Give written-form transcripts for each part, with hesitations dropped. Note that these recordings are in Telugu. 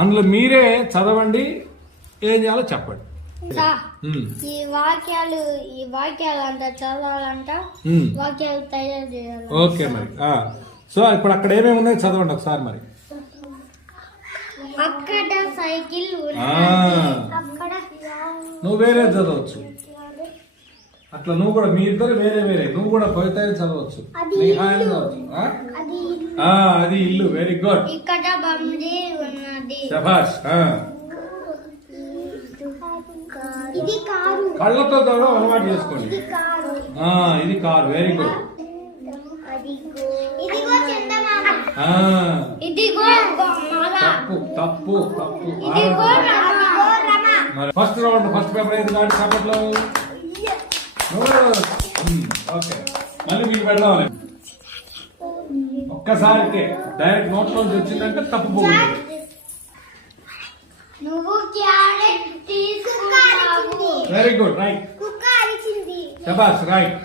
అందులో మీరే చదవండి, ఏం చేయాలో చెప్పండి. ఈ వాక్యాలు అంట చదవాలంట, వాక్యాలు తయారు చేయాలి. ఓకే మరి. సో ఇప్పుడు అక్కడ ఏమేమి ఉన్నాయో చదవండి ఒకసారి మరి. అక్కడ సైకిల్, నువ్వు వేరే చదవచ్చు అట్లా. నువ్వు కూడా మీ ఇద్దరు వేరే వేరే, నువ్వు కూడా కవిత చదవచ్చు. అది ఇల్లు. Very good. ఇక్కడ బండి ఉన్నది. శభాష్. ఇది కారు. కళ్ళతో చదవడం అలవాటు చేసుకోండి. ఇది కారు. Very good. ఇదిగో చందమామ. తప్పు తప్పు తప్పు. ఇదిగో Rama. First round first paper ఏది కాబట్టి చప్పట్లో. ఓకే, మళ్ళీ మీకు పెడదాం. ఒక్కసారికి డైరెక్ట్ నోట్ లోంచి వచ్చిందంటే తప్పు పోతుంది. నువ్వు క్యారెట్ తీసుకున్నావు. Very good. రైట్. కుక్క అరిచింది. శభాష్. రైట్.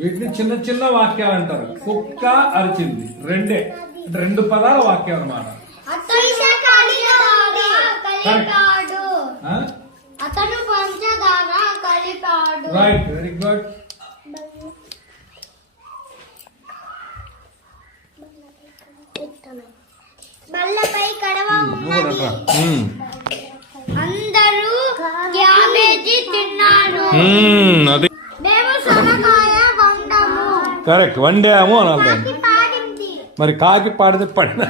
వీటిని చిన్న చిన్న వాక్యాలు అంటారు. కుక్క అరిచింది రెండు పదాల వాక్యం అన్నమాట. అతను పంచదార కలిపాడు. రైట్. Very good. బల్లపై కడవ ఉన్నది. అందరూ క్యాబేజీ తిన్నారు. మేము సొరకాయ వండాము. కరెక్ట్. వండాము అనాలి. మరి కాకి పాడితే పడిన.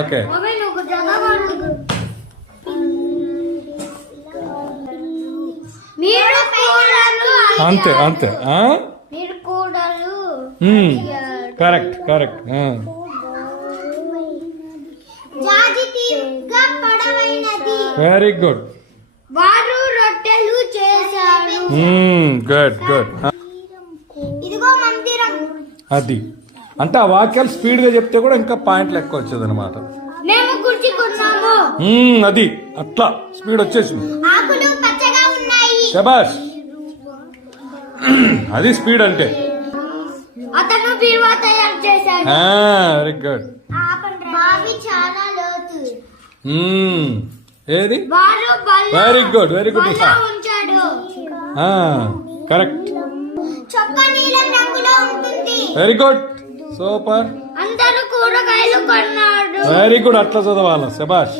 ఓకే. అంతే అంతే. మీరు కూడలు. Correct correct. Very good. వారు రొట్టెలు చేశారు. Good good. ఇదిగో మందిరం. అది అంటే ఆ వాక్యాలు స్పీడ్ గా చెప్తే కూడా ఇంకా పాయింట్లు ఎక్కువ వచ్చేది అనమాట. మేము కుర్చీ కొన్నాము. అది అట్లా స్పీడ్ వచ్చేసింది. ఆకులు పచ్చగా ఉన్నాయి. శభాష్. అది స్పీడ్ అంటే. అతను బీరువా తయారు చేశాడు. Very good. బావి చాలా లోతు. ఏది? వారు వెరీ గుడ్ వెరీ గుడ్. ఉంచాడు. కరెక్ట్. చొక్కా నీలం రంగులో ఉంటుంది. Very good. సూపర్. అందరూ కూరగాయలు కొన్నాడు. Very good. అట్లా చదవాలి. శభాష్.